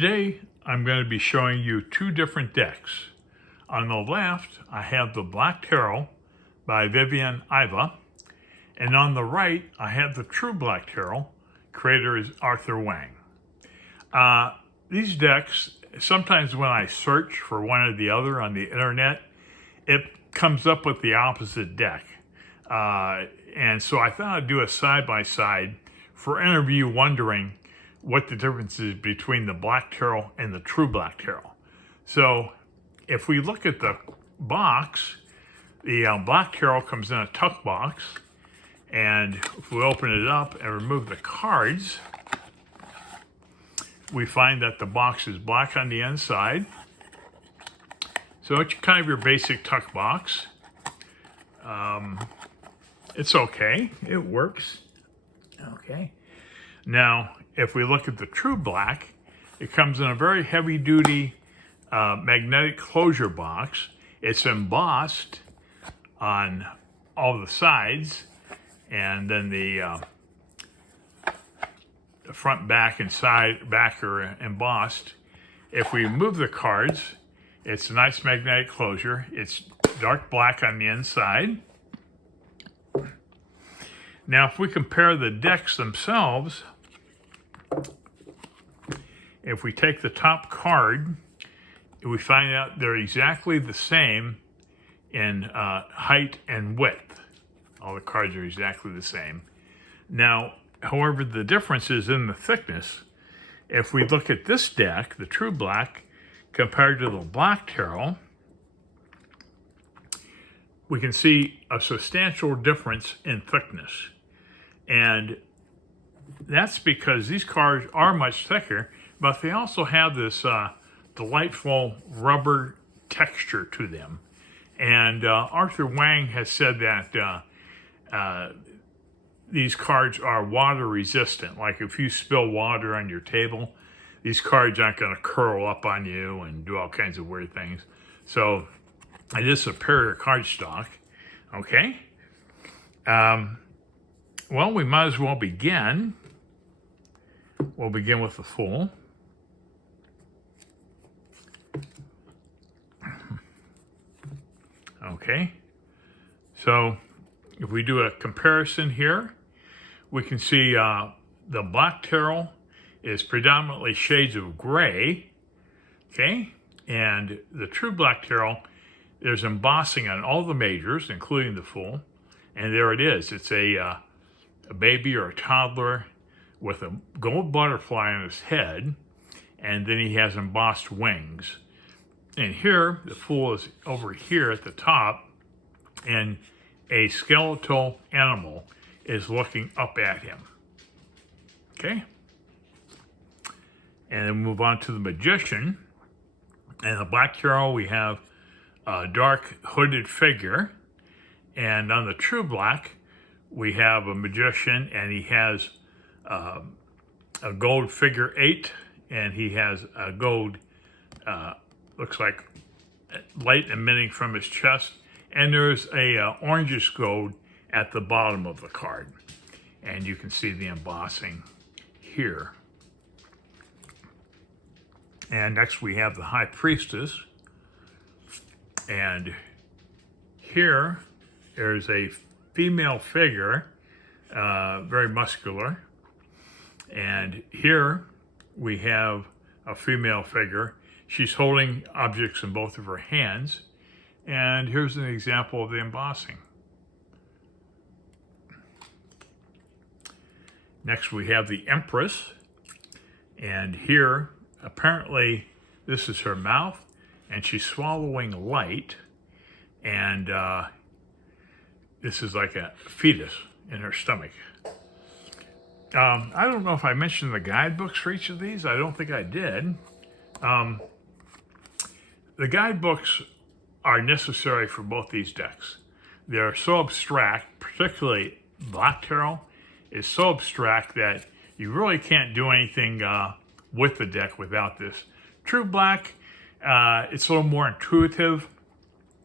Today, I'm going to be showing you two different decks. On the left, I have the Black Tarot by Vivian Iva, and on the right, I have the True Black Tarot. Creator is Arthur Wang. These decks, sometimes when I search for one or the other on the internet, it comes up with the opposite deck. And so I thought I'd do a side-by-side for any of you wondering what the difference is between the Black Tarot and the True Black Tarot. So if we look at the box, the Black Tarot comes in a tuck box, and if we open it up and remove the cards, we find that the box is black on the inside. So it's kind of your basic tuck box. It's okay, it works. Okay. Now, if we look at the True Black, it comes in a very heavy-duty magnetic closure box. It's embossed on all the sides, and then the front, back, and back are embossed. If we remove the cards, it's a nice magnetic closure. It's dark black on the inside. Now, if we compare the decks themselves, if we take the top card, we find out they're exactly the same in height and width. All the cards are exactly the same. Now, however, the difference is in the thickness. If we look at this deck, the True Black, compared to the Black Tarot, we can see a substantial difference in thickness. And that's because these cards are much thicker, but they also have this delightful rubber texture to them. And Arthur Wang has said that these cards are water resistant. Like if you spill water on your table, these cards aren't going to curl up on you and do all kinds of weird things. So it is a superior card stock. Okay. Well, we might as well begin. We'll begin with the Fool. Okay. So if we do a comparison here, we can see the Black Tarot is predominantly shades of gray, okay? And the True Black Tarot, there's embossing on all the majors, including the Fool. And there it is. It's a baby or a toddler with a gold butterfly on his head, and then he has embossed wings. And here, the Fool is over here at the top, and a skeletal animal is looking up at him. Okay? And then move on to the Magician. And the Black Tarot, we have a dark hooded figure. And on the True Black, we have a Magician, and he has a gold figure 8, and he has a gold, looks like light emitting from his chest. And there's a orangish gold at the bottom of the card. And you can see the embossing here. And next we have the High Priestess. And here there's a female figure, very muscular. And here we have a female figure. She's holding objects in both of her hands. And here's an example of the embossing. Next we have the Empress. And here, apparently, this is her mouth, and she's swallowing light. And this is like a fetus in her stomach. I don't know if I mentioned the guidebooks for each of these. I don't think I did. The guidebooks are necessary for both these decks. They're so abstract, particularly Black Tarot is so abstract that you really can't do anything with the deck without this. True Black, it's a little more intuitive,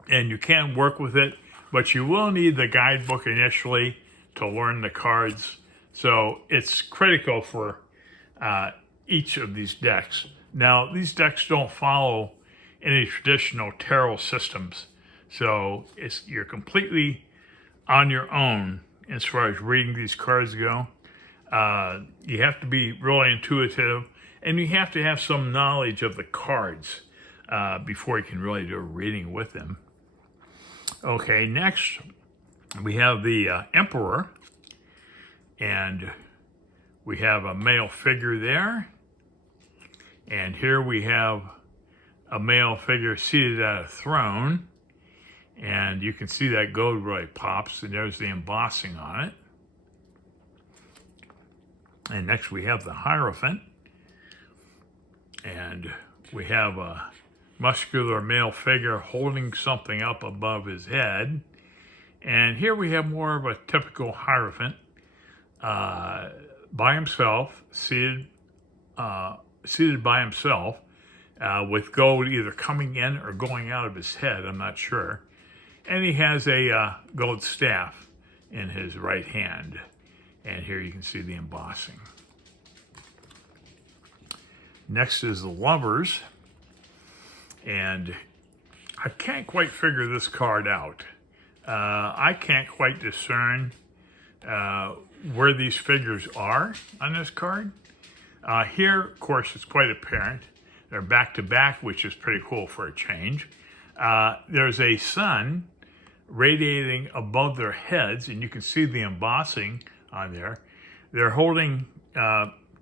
and you can work with it, but you will need the guidebook initially to learn the cards. So it's critical for each of these decks Now, these decks don't follow any traditional tarot systems, so you're completely on your own as far as reading these cards go. You have to be really intuitive, and you have to have some knowledge of the cards before you can really do a reading with them. Okay, next we have the Emperor, and we have a male figure there. And here we have a male figure seated at a throne. And you can see that gold really pops, and there's the embossing on it. And next we have the Hierophant. And we have a muscular male figure holding something up above his head. And here we have more of a typical Hierophant by himself, seated by himself, with gold either coming in or going out of his head, I'm not sure. And he has a gold staff in his right hand. And here you can see the embossing. Next is the Lovers. And I can't quite figure this card out. I can't quite discern where these figures are on this card. Here, of course, it's quite apparent. They're back to back, which is pretty cool for a change. There's a sun radiating above their heads, and you can see the embossing on there. They're holding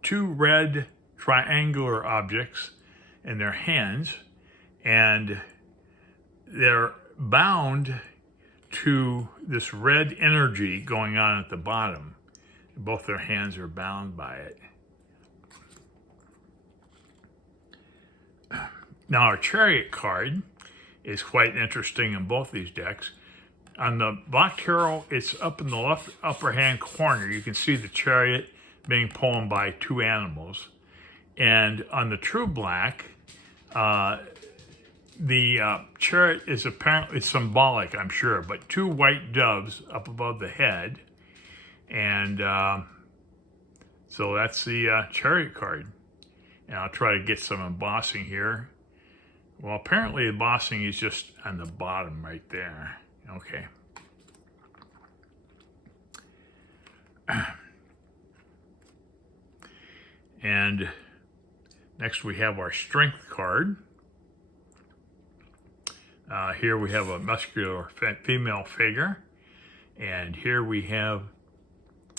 two red triangular objects in their hands, and they're bound to this red energy going on at the bottom. Both their hands are bound by it. Now, our Chariot card is quite interesting in both these decks. On the Black Tarot, it's up in the left upper hand corner. You can see the Chariot being pulled by two animals. And on the True Black, the chariot is apparently symbolic, I'm sure, but two white doves up above the head. And so that's the Chariot card. And I'll try to get some embossing here. Well, apparently the embossing is just on the bottom right there. Okay. And next we have our Strength card. Here we have a muscular female figure. And here we have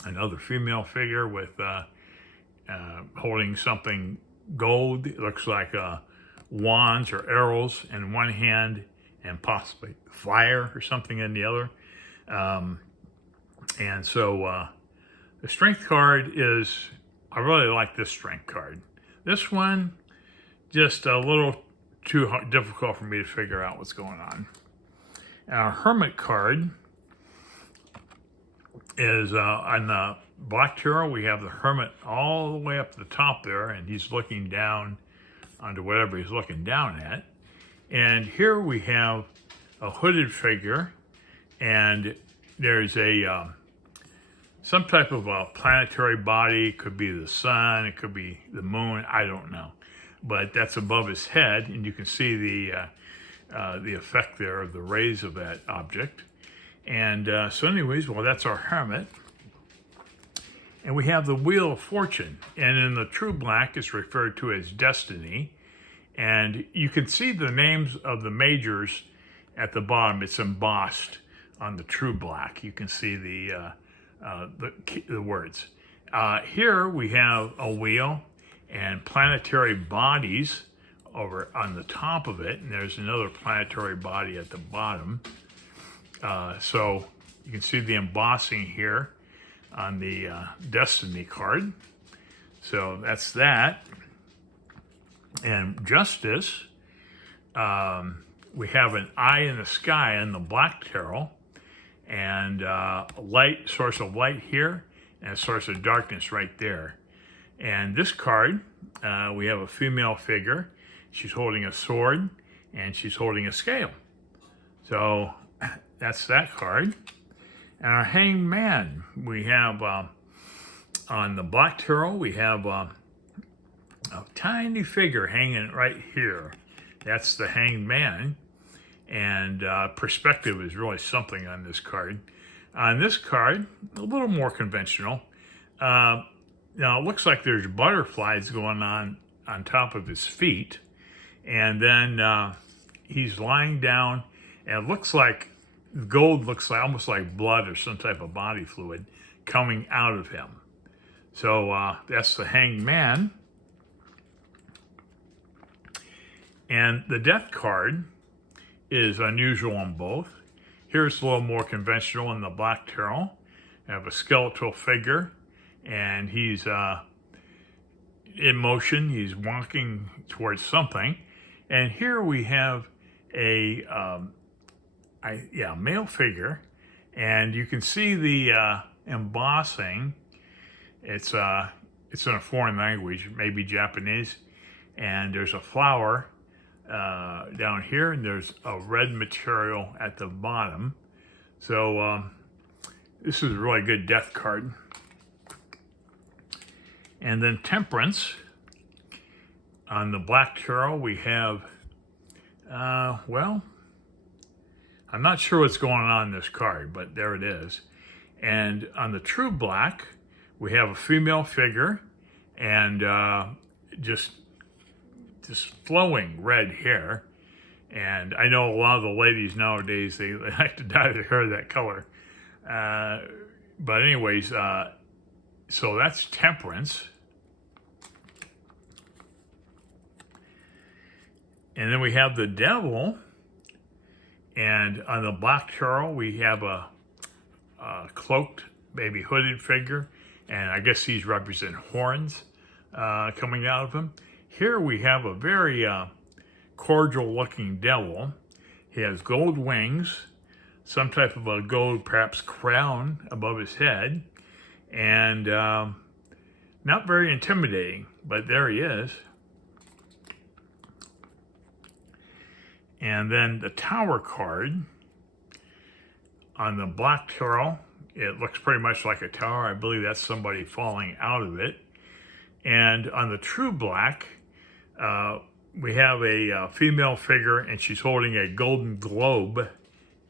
another female figure with holding something gold. It looks like wands or arrows in one hand and possibly fire or something in the other. And so the Strength card is, I really like this Strength card. This one, just a little too difficult for me to figure out what's going on. And our Hermit card is on the Black Tarot. We have the Hermit all the way up the top there, and he's looking down onto whatever he's looking down at. And here we have a hooded figure, and there's a some type of a planetary body. It could be the sun, it could be the moon, I don't know. But that's above his head, and you can see the effect there of the rays of that object. And so anyways, well, that's our Hermit. And we have the Wheel of Fortune. And in the True Black, it's referred to as Destiny. And you can see the names of the majors at the bottom. It's embossed on the True Black. You can see the words. Here we have a wheel and planetary bodies over on the top of it. And there's another planetary body at the bottom. So you can see the embossing here on the Destiny card. So that's that. And Justice, we have an eye in the sky in the Black Tarot, and a light, source of light here, and a source of darkness right there. And this card, we have a female figure. She's holding a sword, and she's holding a scale. So that's that card. And our Hanged Man, we have on the Black Tarot, we have a tiny figure hanging right here. That's the Hanged Man. And perspective is really something on this card. On this card, a little more conventional. Now it looks like there's butterflies going on top of his feet. And then he's lying down, and it looks like gold looks like almost like blood or some type of body fluid coming out of him. So that's the Hanged Man. And the Death card is unusual on both. Here's a little more conventional in the Black Tarot. I have a skeletal figure, and he's in motion. He's walking towards something. And here we have a male figure, and you can see the embossing. It's in a foreign language, maybe Japanese, and there's a flower down here, and there's a red material at the bottom. So this is a really good Death card. And then Temperance. On the Black Tarot, we have, well, I'm not sure what's going on in this card, but there it is. And on the True Black, we have a female figure and just flowing red hair. And I know a lot of the ladies nowadays, they like to dye their hair that color. But anyways, so that's Temperance. And then we have the Devil. And on the Black Tarot, we have a cloaked, maybe hooded figure. And I guess these represent horns coming out of him. Here we have a very cordial looking devil. He has gold wings, some type of a gold, perhaps crown above his head. And not very intimidating, but there he is. And then the Tower card on the Black Tarot, it looks pretty much like a tower. I believe that's somebody falling out of it. And on the True Black, we have a female figure, and she's holding a golden globe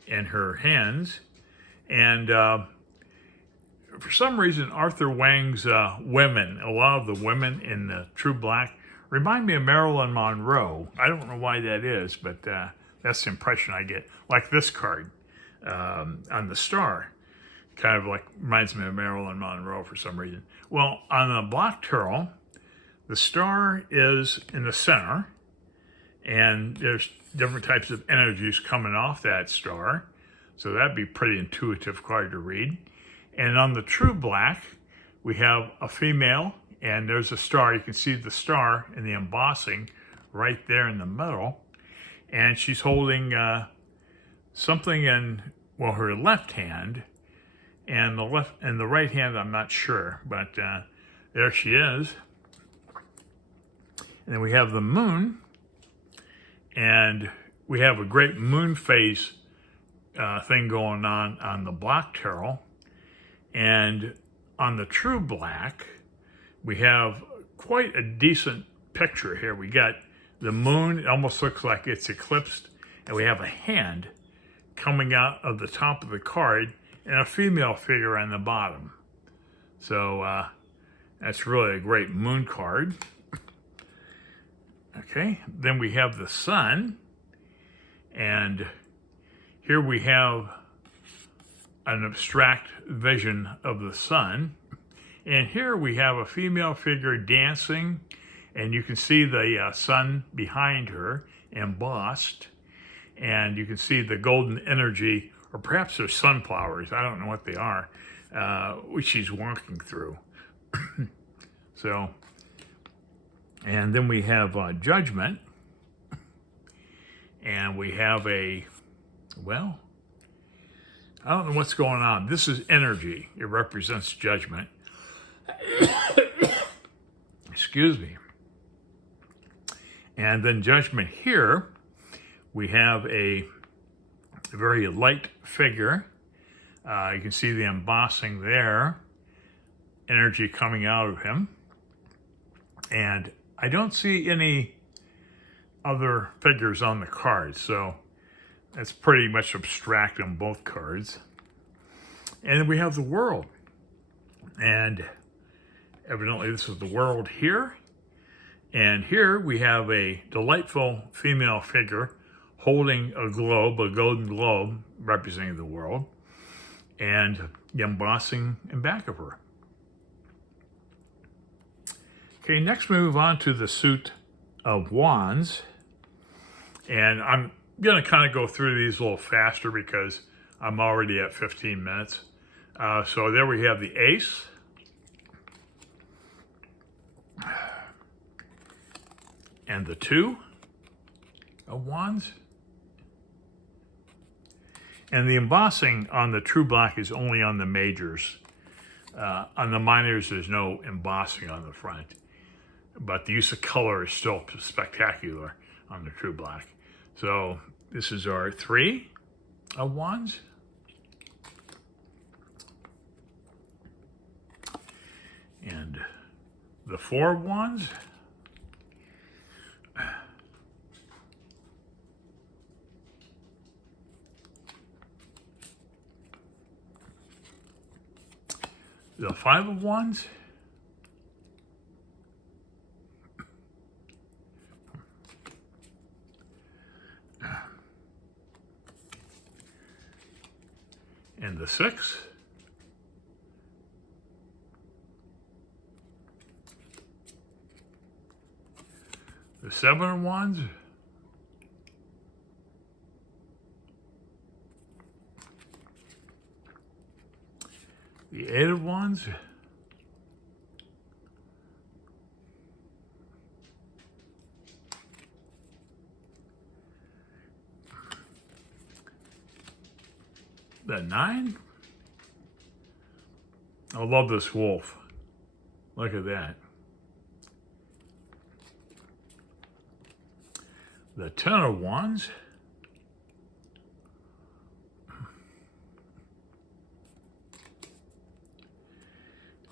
in her hands. And for some reason, Arthur Wang's women, a lot of the women in the True Black, remind me of Marilyn Monroe. I don't know why that is, but that's the impression I get. Like this card on the Star. Kind of like reminds me of Marilyn Monroe for some reason. Well, on the Black Tarot, the Star is in the center, and there's different types of energies coming off that star. So that'd be a pretty intuitive card to read. And on the True Black, we have a female, and there's a star. You can see the star in the embossing right there in the middle. And she's holding something in, well, her left hand, and the right hand, I'm not sure, but there she is. And then we have the Moon, and we have a great moon phase thing going on the Black Tarot. And on the True Black, we have quite a decent picture here. We got the moon, it almost looks like it's eclipsed, and we have a hand coming out of the top of the card and a female figure on the bottom. So that's really a great moon card. Okay, then we have the Sun, and here we have an abstract vision of the sun. And here we have a female figure dancing, and you can see the sun behind her embossed, and you can see the golden energy, or perhaps they're sunflowers, I don't know what they are, which she's walking through. So, and then we have Judgment, and we have well, I don't know what's going on. This is energy. It represents judgment. Excuse me. And then Judgment here, we have a very light figure. You can see the embossing there. Energy coming out of him. And I don't see any other figures on the cards, so that's pretty much abstract on both cards. And then we have the world. And evidently this is the world here. And here we have a delightful female figure holding a globe, a golden globe representing the world, and the embossing in back of her. Okay, next we move on to the suit of wands. And I'm going to kind of go through these a little faster because I'm already at 15 minutes. So there we have the ace. And the two of wands. And the embossing on the true black is only on the majors. On the minors, there's no embossing on the front. But the use of color is still spectacular on the true black. So this is our three of wands. And the four of wands. The five of wands. And the six. The seven of wands. The eight of wands. The nine. I love this wolf. Look at that. The 10 of wands.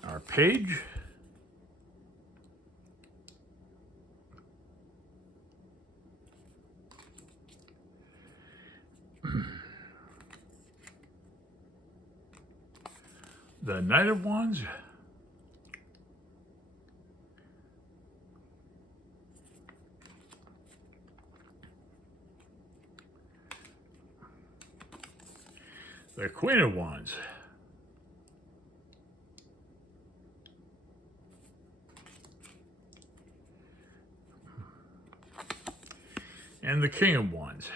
Our page. The Knight of Wands. The Queen of Wands. And the King of Wands.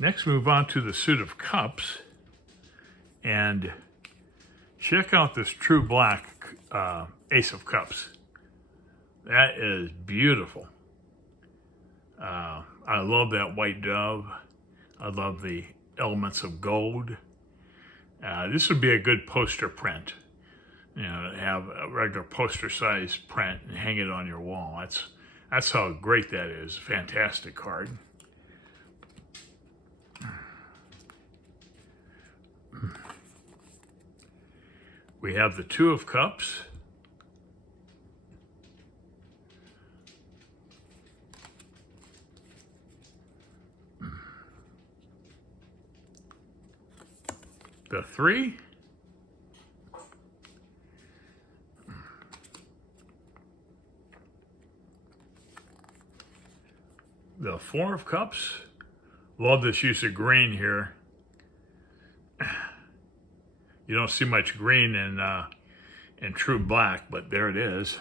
Next, move on to the suit of cups, and check out this true black Ace of Cups. That is beautiful. I love that white dove. I love the elements of gold. This would be a good poster print. You know, have a regular poster size print and hang it on your wall. That's how great that is. Fantastic card. We have the Two of Cups. The Three. The Four of Cups. Love this use of green here. You don't see much green in true black, but there it is.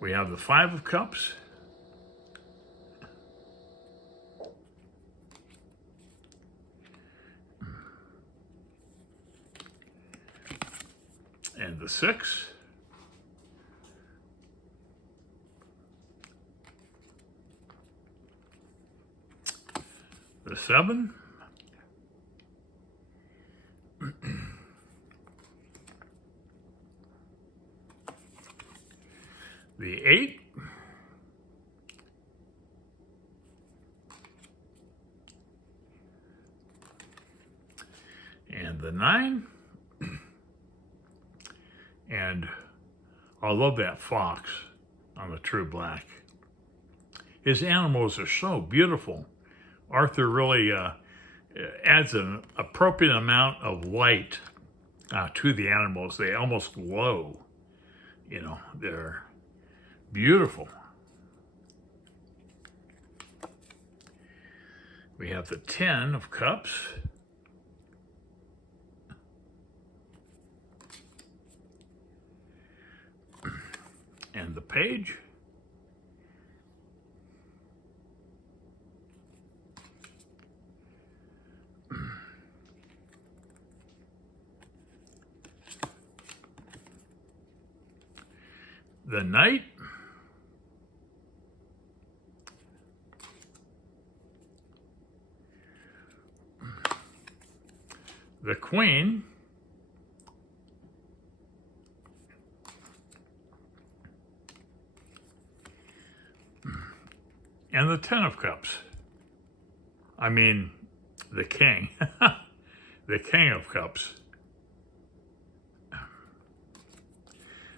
We have the Five of Cups. And the Six. The Seven. The Eight. And the Nine. And I love that fox on the True Black. His animals are so beautiful. Arthur really adds an appropriate amount of light to the animals. They almost glow. You know, they're beautiful. We have the 10 of cups. And the page. The knight. The queen. And the 10 of cups. I mean, the king. The king of cups.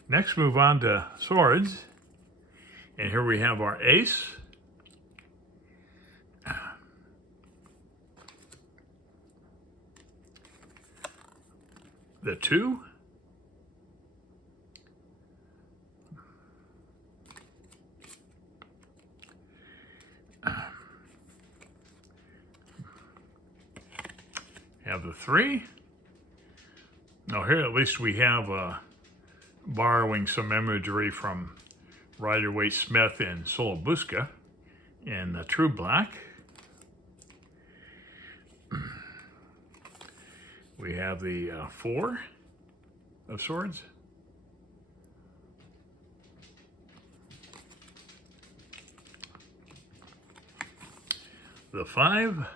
Next, move on to swords. And here we have our ace. The 2. Have the 3. Now here at least we have borrowing some imagery from Rider-Waite Smith and Solabusca in the True Black. We have the 4 of swords. The 5.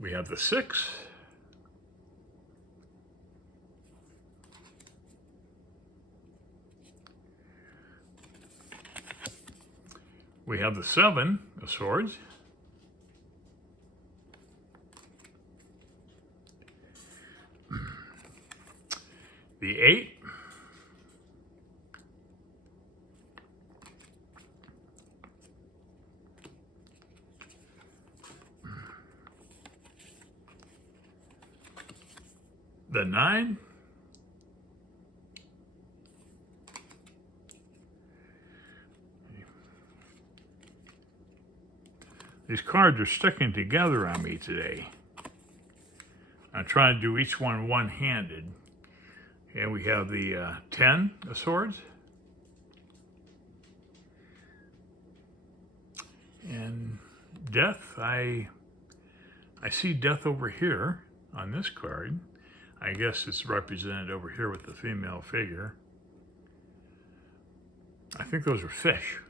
We have the 6. We have the 7 of swords. The 8. The 9. These cards are sticking together on me today. I'm trying to do each one one-handed. And we have the 10 of swords. And death, I see death over here on this card. I guess it's represented over here with the female figure. I think those are fish.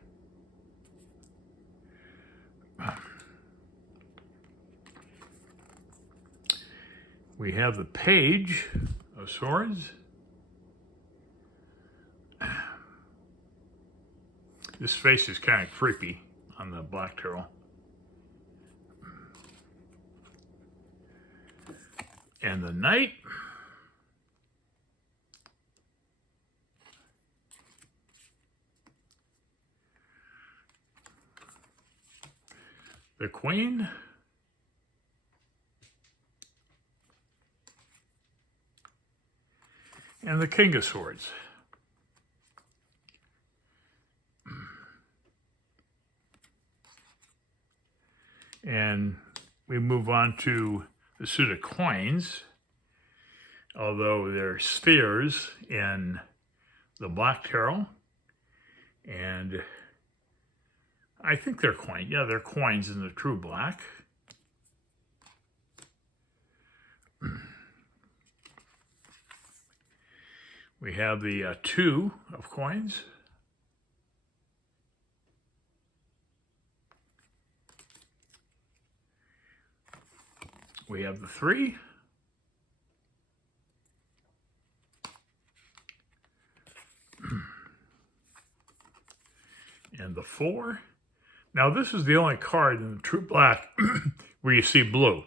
We have the page of swords. This face is kind of creepy on the Black Tarot. And the knight. The queen. And the king of swords. And we move on to the suit of coins, although they're spheres in the Black Tarot. And I think they're coins. Yeah, they're coins in the True Black. We have the 2 of coins. We have the 3. And the 4. Now, this is the only card in the True Black where you see blue.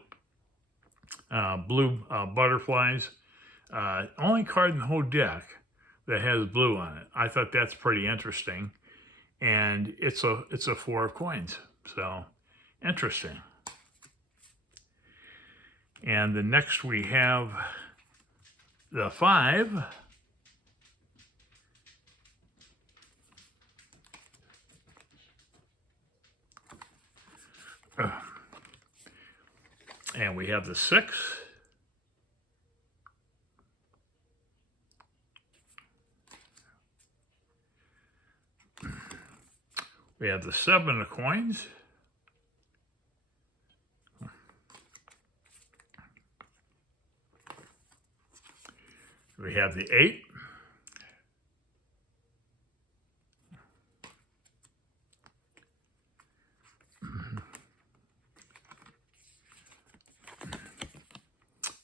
Blue butterflies. Only card in the whole deck that has blue on it. I thought that's pretty interesting. And it's a 4 of coins. So, interesting. And the next we have the 5. And we have the 6. We have the 7 of coins. We have the 8.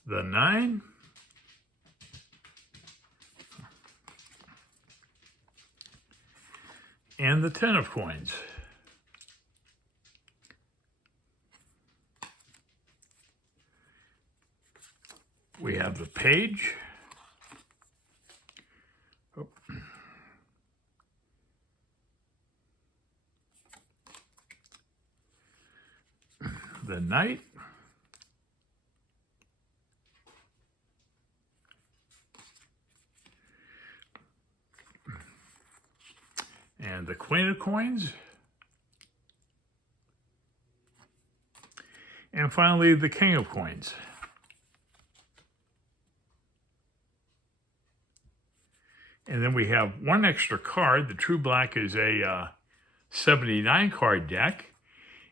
The 9. And the 10 of coins. We have the page. Oh. The knight. And the queen of coins. And finally, the king of coins. And then we have one extra card. The True Black is a 79 card deck.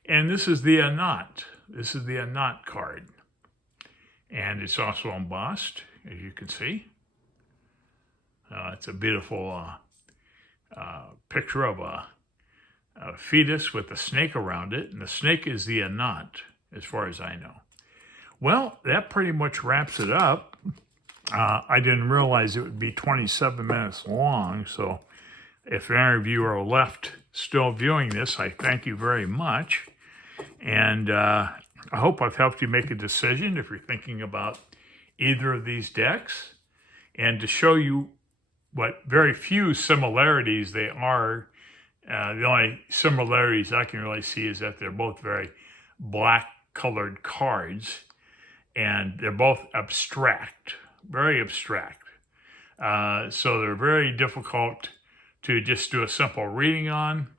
And this is the Anat. This is the Anat card. And it's also embossed, as you can see. It's a beautiful picture of a fetus with a snake around it. And the snake is the Anat, as far as I know. Well, that pretty much wraps it up. I didn't realize it would be 27 minutes long, so if any of you are left still viewing this, I thank you very much. And I hope I've helped you make a decision if you're thinking about either of these decks. And to show you what very few similarities they are, the only similarities I can really see is that they're both very black-colored cards, and they're both abstract. Very abstract. So they're very difficult to just do a simple reading on.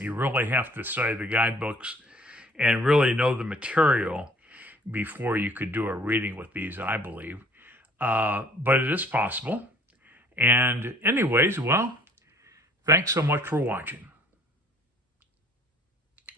You really have to study the guidebooks and really know the material before you could do a reading with these, I believe. But it is possible. And anyways, well, thanks so much for watching.